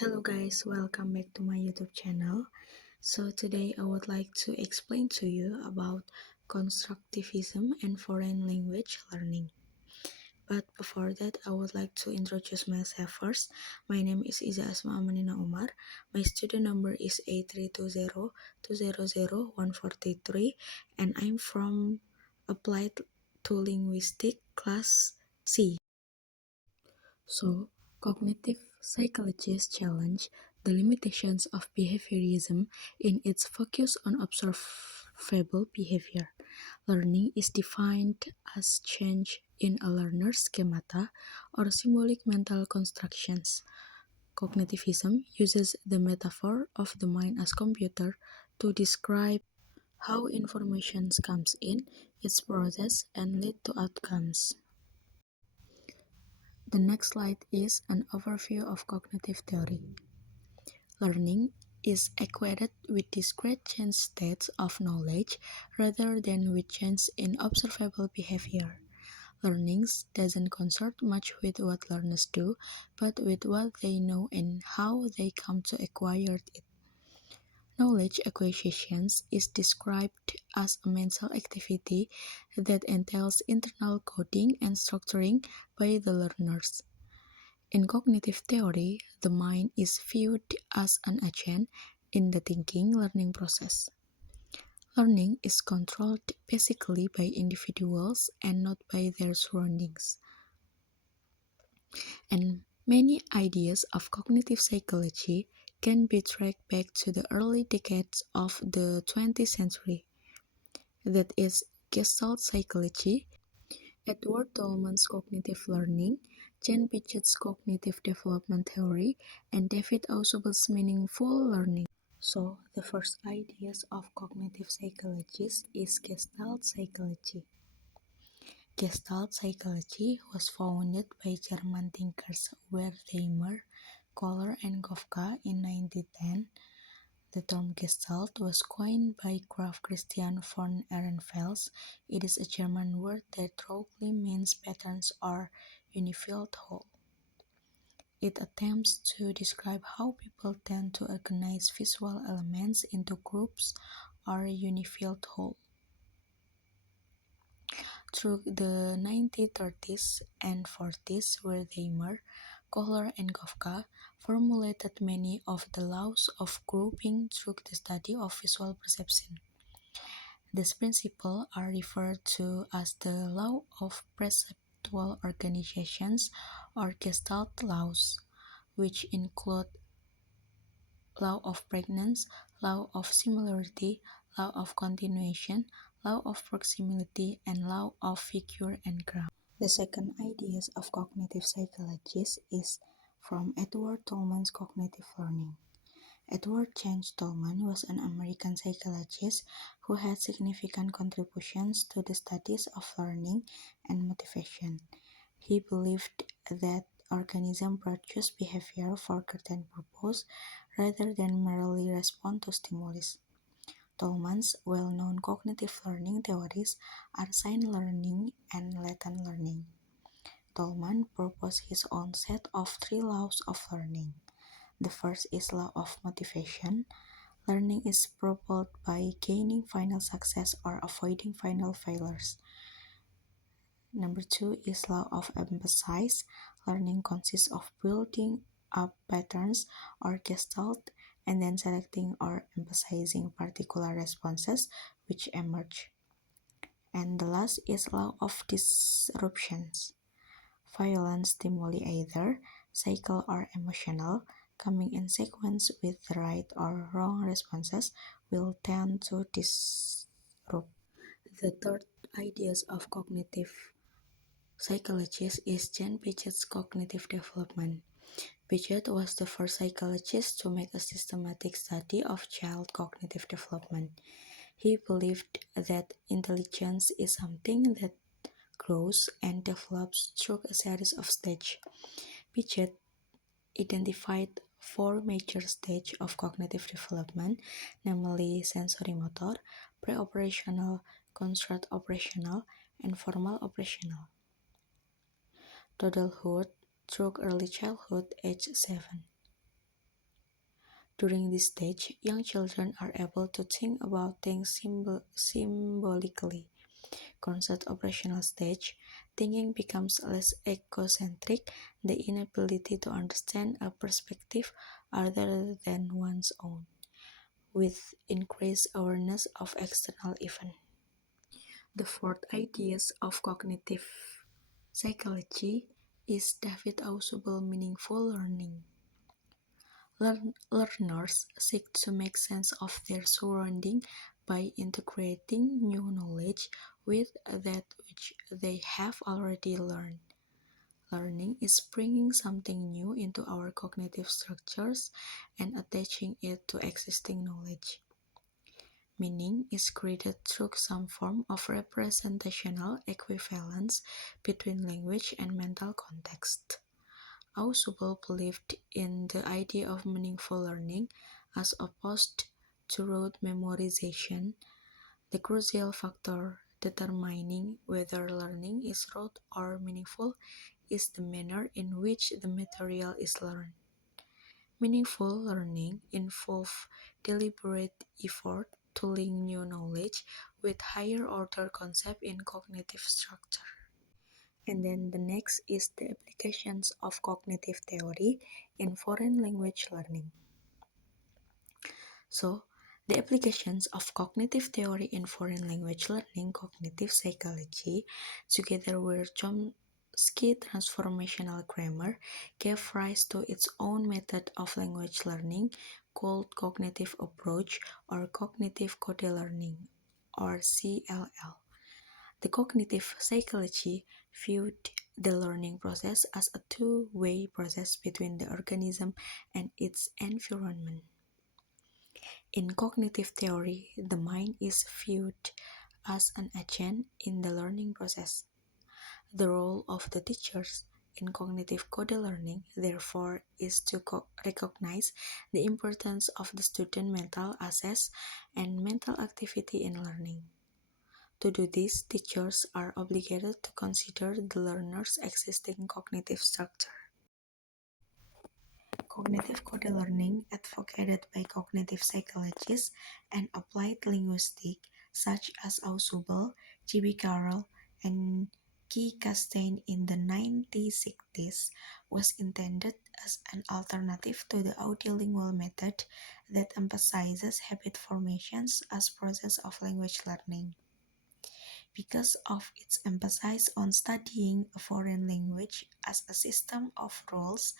Hello guys, welcome back to my YouTube channel. So today I would like to explain to you about constructivism and foreign language learning. But before that, I would like to introduce myself first. My name is Izza Asma Amanina Umar. My student number is A320200143 and I'm from Applied to Linguistics class C. So, cognitive psychologists challenge the limitations of behaviorism in its focus on observable behavior. Learning is defined as change in a learner's schemata or symbolic mental constructions. Cognitivism uses the metaphor of the mind as computer to describe how information comes in, its process, and lead to outcomes. The next slide is an overview of cognitive theory. Learning is equated with discrete change states of knowledge rather than with change in observable behavior. Learning doesn't concern much with what learners do, but with what they know and how they come to acquire it. Knowledge acquisition is described as a mental activity that entails internal coding and structuring by the learners. In cognitive theory, the mind is viewed as an agent in the thinking learning process. Learning is controlled basically by individuals and not by their surroundings. And many ideas of cognitive psychology can be tracked back to the early decades of the 20th century. That is Gestalt psychology, Edward Tolman's cognitive learning, Jen Pichet's cognitive development theory, and David Ausubel's meaningful learning. So, the first ideas of cognitive psychologists is Gestalt psychology. Gestalt psychology was founded by German thinkers Wertheimer, Kohler, and Kafka in 1910. The term Gestalt was coined by Graf Christian von Ehrenfels. It is a German word that roughly means patterns or unified whole. It attempts to describe how people tend to organize visual elements into groups or unified whole. Through the 1930s and 40s, Wertheimer, Kohler, and Kafka formulated many of the laws of grouping through the study of visual perception. These principles are referred to as the law of perceptual organizations or Gestalt laws, which include law of pregnance, law of similarity, law of continuation, law of proximity, and law of figure and ground. The second ideas of cognitive psychologists is from Edward Tolman's cognitive learning. Edward James Tolman was an American psychologist who had significant contributions to the studies of learning and motivation. He believed that organisms produce behavior for certain purpose rather than merely respond to stimulus. Tolman's well-known cognitive learning theories are sign learning and latent learning. Tolman proposed his own set of three laws of learning. The first is law of motivation. Learning is propelled by gaining final success or avoiding final failures. Number two is law of emphasis. Learning consists of building up patterns or gestalt and then selecting or emphasizing particular responses which emerge. And the last is law of disruptions. Violent stimuli either psychical or emotional, coming in sequence with the right or wrong responses, will tend to disrupt. The third ideas of cognitive psychologist is Jen Pichet's cognitive development. Pichet was the first psychologist to make a systematic study of child cognitive development. He believed that intelligence is something that grows and develops through a series of stages. Pichet identified four major stages of cognitive development, namely sensorimotor, pre-operational, construct operational, and formal operational. Toddlerhood through early childhood, age 7. During this stage, young children are able to think about things symbolically. Concept operational stage, thinking becomes less egocentric, the inability to understand a perspective other than one's own, with increased awareness of external events. The fourth ideas of cognitive psychology is David Ausubel meaningful learning. Learners seek to make sense of their surrounding by integrating new knowledge with that which they have already learned. Learning is bringing something new into our cognitive structures and attaching it to existing knowledge. Meaning is created through some form of representational equivalence between language and mental context. Ausubel believed in the idea of meaningful learning as opposed to rote memorization. The crucial factor determining whether learning is rote or meaningful is the manner in which the material is learned. Meaningful learning involves deliberate effort to link new knowledge with higher order concepts in cognitive structure. And then the next is the applications of cognitive theory in foreign language learning. So, the applications of cognitive theory in foreign language learning, cognitive psychology, together with Chomsky transformational grammar, gave rise to its own method of language learning called cognitive approach or cognitive code learning or CLL. The cognitive psychology viewed the learning process as a two-way process between the organism and its environment. In cognitive theory, the mind is viewed as an agent in the learning process. The role of the teachers in cognitive code learning, therefore, is to recognize the importance of the student mental assets and mental activity in learning. To do this, teachers are obligated to consider the learner's existing cognitive structure. Cognitive code learning, advocated by cognitive psychologists and applied linguistics such as Ausubel, G.B. Carroll, and Guy Castain in the 1960s, was intended as an alternative to the audiolingual method that emphasizes habit formations as process of language learning. Because of its emphasis on studying a foreign language as a system of rules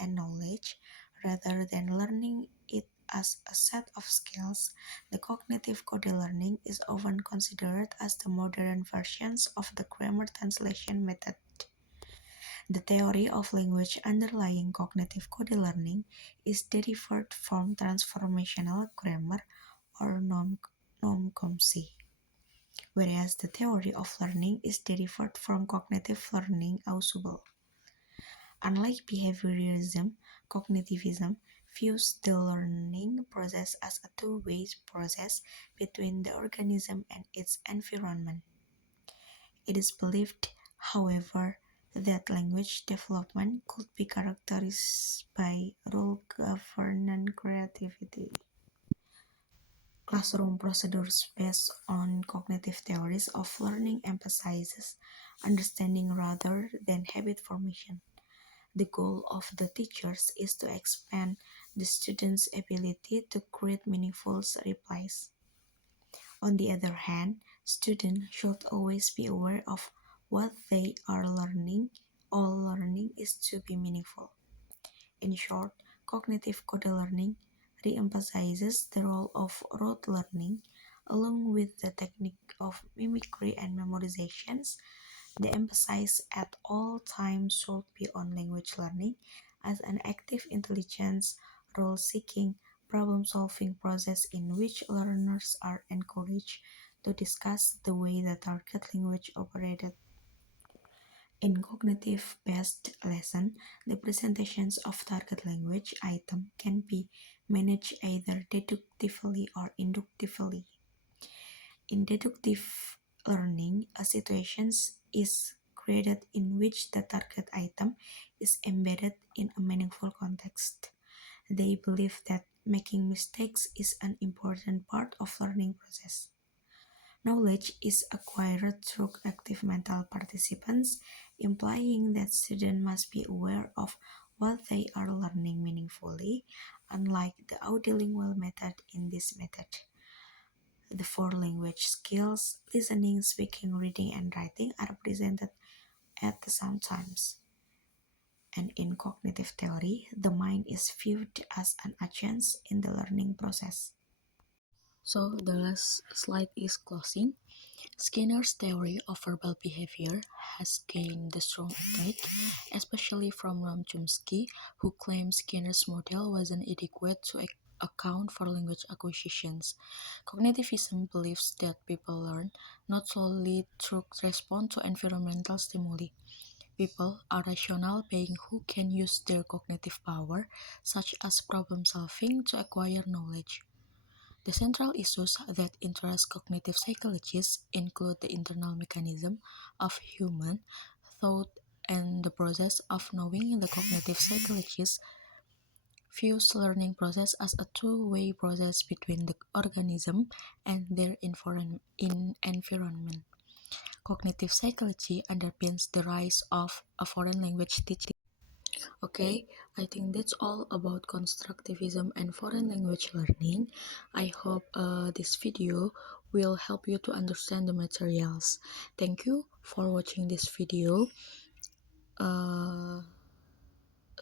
and knowledge, rather than learning it as a set of skills, the cognitive code learning is often considered as the modern versions of the grammar translation method. The theory of language underlying cognitive code learning is derived from transformational grammar or nomcomcy, whereas the theory of learning is derived from cognitive learning Ausubel. Unlike behaviorism, cognitivism views the learning process as a two-way process between the organism and its environment. It is believed, however, that language development could be characterized by rule-governed creativity. Classroom procedures based on cognitive theories of learning emphasizes understanding rather than habit formation. The goal of the teachers is to expand the students' ability to create meaningful replies. On the other hand, students should always be aware of what they are learning. All learning is to be meaningful. In short, cognitive code learning re-emphasizes the role of rote learning along with the technique of mimicry and memorizations. The emphasis at all times should be on language learning as an active intelligence, role-seeking, problem-solving process in which learners are encouraged to discuss the way the target language operated. In cognitive-based lesson, the presentations of target language item can be managed either deductively or inductively. In deductive learning, a situation is created in which the target item is embedded in a meaningful context. They believe that making mistakes is an important part of learning process. Knowledge is acquired through active mental participants, implying that students must be aware of what they are learning meaningfully. Unlike the audiolingual method, in this method, the four language skills, listening, speaking, reading, and writing, are presented at the same times. And in cognitive theory, the mind is viewed as an agent in the learning process. So the last slide is closing. Skinner's theory of verbal behavior has gained the strong attack, especially from Noam Chomsky, who claims Skinner's model wasn't adequate to account for language acquisitions. Cognitivism believes that people learn not solely through response to environmental stimuli. People are rational beings who can use their cognitive power, such as problem solving, to acquire knowledge. The central issues that interest cognitive psychologists include the internal mechanism of human thought and the process of knowing. The cognitive psychologists views learning process as a two-way process between the organism and their environment. Cognitive psychology underpins the rise of a foreign language teaching. Okay, I think that's all about constructivism and foreign language learning. I hope this video will help you to understand the materials. Thank you for watching this video. Uh,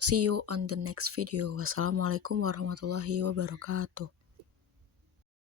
See you on the next video. Wassalamualaikum warahmatullahi wabarakatuh.